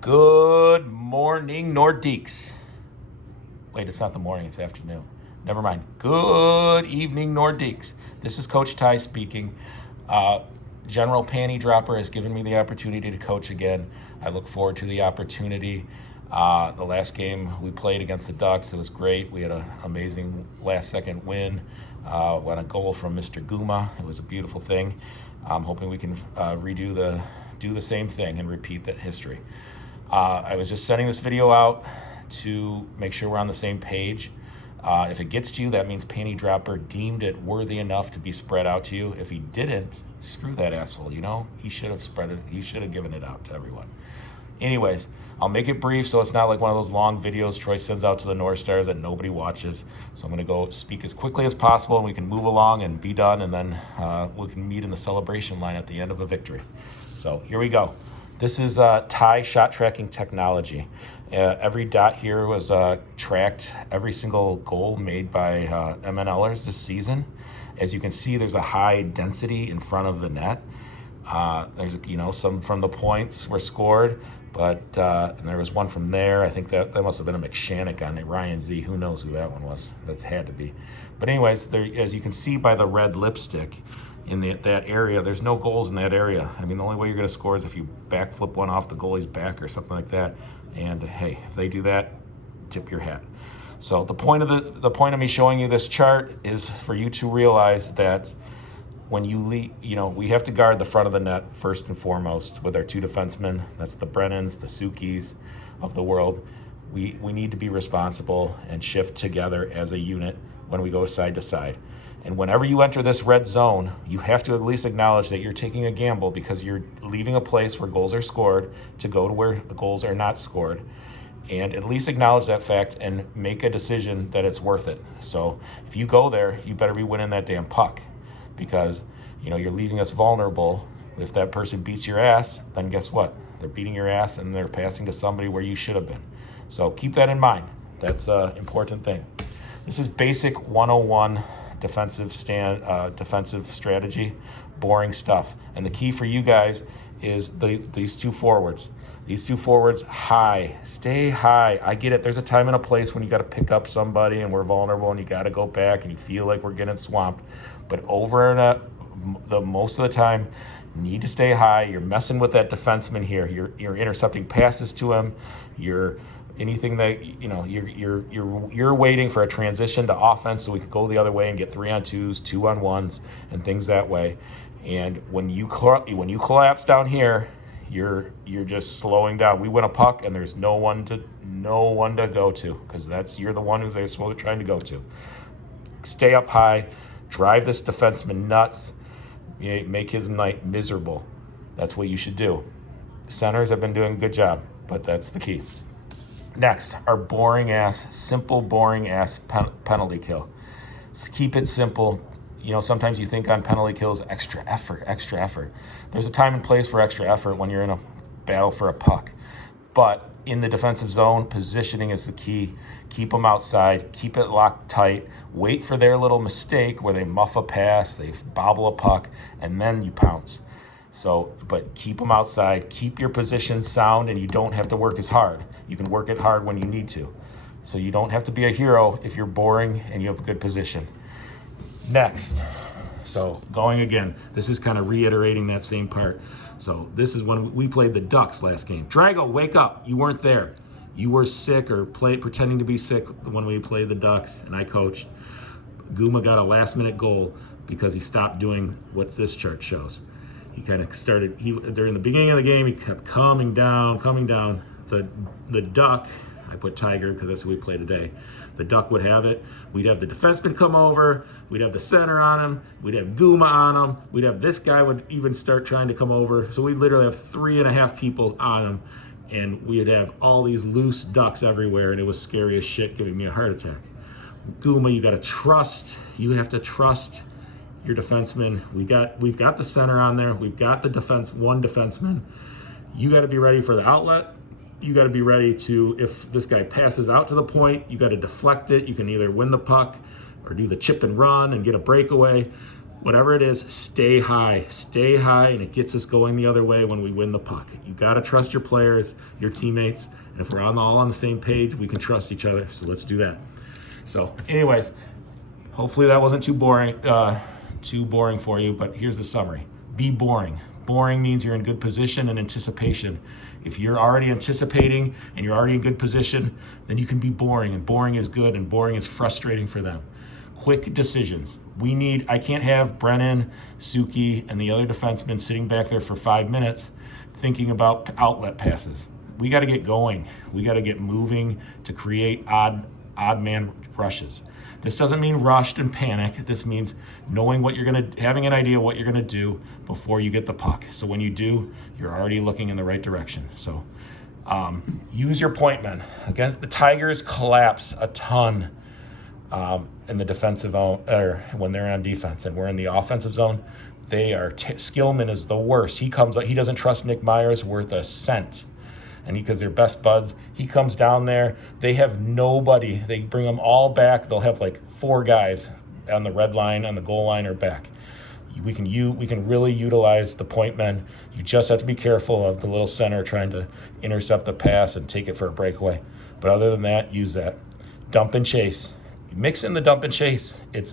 Good morning, Nordiques. Wait, it's not the morning, it's afternoon. Never mind. Good evening, Nordiques. This is Coach Ty speaking. General Panty Dropper has given me the opportunity to coach again. I look forward to the opportunity. The last game we played against the Ducks, it was great. We had an amazing last-second win. Won a goal from Mr. Guma. It was a beautiful thing. I'm hoping we can do the same thing and repeat that history. I was just sending this video out to make sure we're on the same page. If it gets to you, that means Panty Dropper deemed it worthy enough to be spread out to you. If he didn't, screw that asshole, you know? He should have spread it. He should have given it out to everyone. Anyways, I'll make it brief so it's not like one of those long videos Troy sends out to the North Stars that nobody watches. So I'm going to go speak as quickly as possible and we can move along and be done, and then we can meet in the celebration line at the end of a victory. So here we go. This is Ty shot tracking technology. Every dot here was tracked, every single goal made by MNLers this season. As you can see, there's a high density in front of the net. There's, some from the points were scored, but and there was one from there. I think that must have been a McShannock on it, Ryan Z. Who knows who that one was? That's had to be. But anyways, there, as you can see by the red lipstick, in that area, there's no goals in that area. I mean, the only way you're going to score is if you backflip one off the goalie's back or something like that. And hey, if they do that, tip your hat. So the point of me showing you this chart is for you to realize that when you leave, we have to guard the front of the net first and foremost with our two defensemen. That's the Brennans, the Sukis of the world. We need to be responsible and shift together as a unit when we go side to side. And whenever you enter this red zone, you have to at least acknowledge that you're taking a gamble because you're leaving a place where goals are scored to go to where the goals are not scored. And at least acknowledge that fact and make a decision that it's worth it. So if you go there, you better be winning that damn puck because, you're leaving us vulnerable. If that person beats your ass, then guess what? They're beating your ass and they're passing to somebody where you should have been. So keep that in mind. That's an important thing. This is basic 101 defensive strategy, boring stuff. And the key for you guys is these two forwards. These two forwards, high, stay high. I get it. There's a time and a place when you got to pick up somebody and we're vulnerable and you got to go back and you feel like we're getting swamped. But over and the most of the time, you need to stay high. You're messing with that defenseman here. You're intercepting passes to him. You're anything that you're waiting for a transition to offense so we can go the other way and get 3-on-2s, 2-on-1s, and things that way. And when you collapse down here, you're just slowing down. We win a puck and there's no one to go to because you're the one who's they're supposed to trying to go to. Stay up high, drive this defenseman nuts, make his night miserable. That's what you should do. Centers have been doing a good job, but that's the key. Next, our simple boring ass penalty kill. Keep it simple. Sometimes you think on penalty kills, extra effort. There's a time and place for extra effort when you're in a battle for a puck. But in the defensive zone, positioning is the key. Keep them outside, keep it locked tight, wait for their little mistake where they muff a pass, they bobble a puck, and then you pounce. But keep them outside, keep your position sound, and you don't have to work as hard. You can work it hard when you need to. So you don't have to be a hero if you're boring and you have a good position. Next, so going again, this is kind of reiterating that same part. So this is when we played the Ducks last game. Drago, wake up. You weren't there. You were sick or pretending to be sick when we played the Ducks, and I coached. Guma got a last-minute goal because he stopped doing what this chart shows. He kind of started, during the beginning of the game, he kept coming down. The Duck, I put Tiger because that's who we play today. The Duck would have it. We'd have the defenseman come over. We'd have the center on him. We'd have Guma on him. We'd have this guy would even start trying to come over. So we'd literally have 3.5 people on him. And we'd have all these loose ducks everywhere. And it was scary as shit, giving me a heart attack. Guma, you have to trust your defenseman. We've got the center on there. We've got the one defenseman. You got to be ready for the outlet. You got to be ready to, if this guy passes out to the point, you got to deflect it. You can either win the puck or do the chip and run and get a breakaway. Whatever it is, stay high, and it gets us going the other way when we win the puck. You got to trust your players, your teammates, and if we're all on the same page, we can trust each other. So let's do that. So, anyways, hopefully that wasn't too boring for you. But here's the summary: be boring. Boring means you're in good position and anticipation. If you're already anticipating and you're already in good position, then you can be boring, and boring is good, and boring is frustrating for them. Quick decisions. I can't have Brennan, Suki, and the other defensemen sitting back there for 5 minutes thinking about outlet passes. We got to get going. We got to get moving to create odd man rushes. This doesn't mean rushed and panic. This means knowing having an idea what you're gonna do before you get the puck. So when you do, you're already looking in the right direction. So use your point men. Again, the Tigers collapse a ton in the defensive zone, or when they're on defense, and we're in the offensive zone. They are Skillman is the worst. He doesn't trust Nick Myers worth a cent, and because they're best buds, he comes down there. They have nobody. They bring them all back. They'll have like 4 guys on the red line, on the goal line, or back. We can really utilize the point men. You just have to be careful of the little center trying to intercept the pass and take it for a breakaway. But other than that, use that. Dump and chase. Mix in the dump and chase. It's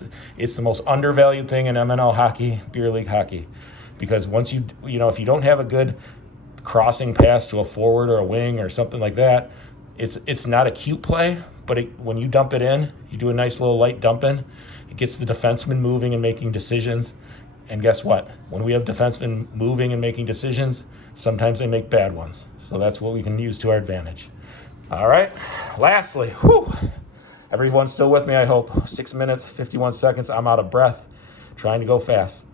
the most undervalued thing in MNL hockey, beer league hockey, because once if you don't have a good crossing pass to a forward or a wing or something like that, it's not a cute play, but when you dump it in, you do a nice little light dump in, it gets the defenseman moving and making decisions. And guess what? When we have defensemen moving and making decisions, sometimes they make bad ones. So that's what we can use to our advantage. All right. Lastly, everyone's still with me, I hope. 6 minutes, 51 seconds. I'm out of breath, trying to go fast.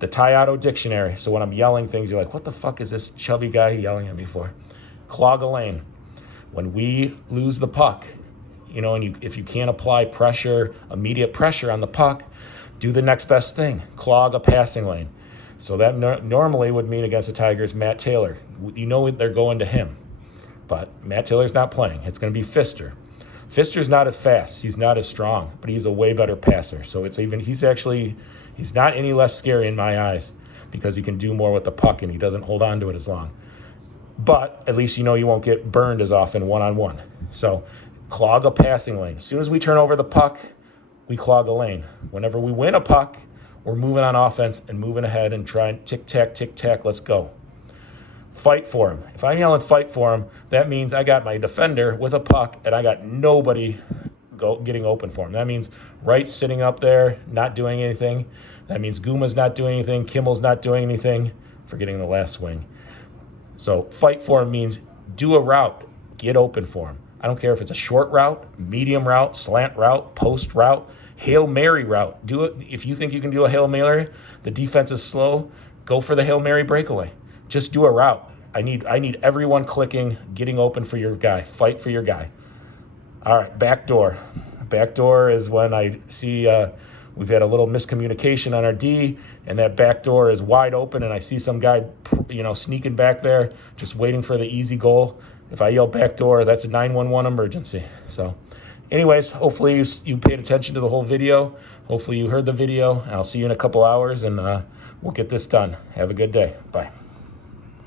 The Tayado Dictionary. So when I'm yelling things, you're like, what the fuck is this chubby guy yelling at me for? Clog a lane. When we lose the puck, and if you can't apply pressure, immediate pressure on the puck, do the next best thing. Clog a passing lane. So that normally would mean against the Tigers, Matt Taylor. They're going to him. But Matt Taylor's not playing. It's going to be Pfister. Pfister's not as fast. He's not as strong, but he's a way better passer. So he's not any less scary in my eyes because he can do more with the puck and he doesn't hold on to it as long. But at least you won't get burned as often one-on-one. So clog a passing lane. As soon as we turn over the puck, we clog a lane. Whenever we win a puck, we're moving on offense and moving ahead and trying tick-tack, let's go. Fight for him. If I'm yelling fight for him, that means I got my defender with a puck and I got nobody getting open for him. That means Wright's sitting up there not doing anything. That means Guma's not doing anything. Kimmel's not doing anything. Forgetting the last swing. So fight for him means do a route. Get open for him. I don't care if it's a short route, medium route, slant route, post route, Hail Mary route. Do it. If you think you can do a Hail Mary, the defense is slow, go for the Hail Mary breakaway. Just do a route. I need everyone clicking, getting open for your guy. Fight for your guy. All right, backdoor. Backdoor is when I see we've had a little miscommunication on our D, and that backdoor is wide open, and I see some guy, sneaking back there, just waiting for the easy goal. If I yell backdoor, that's a 911 emergency. So, anyways, hopefully you paid attention to the whole video. Hopefully you heard the video. I'll see you in a couple hours, and we'll get this done. Have a good day. Bye.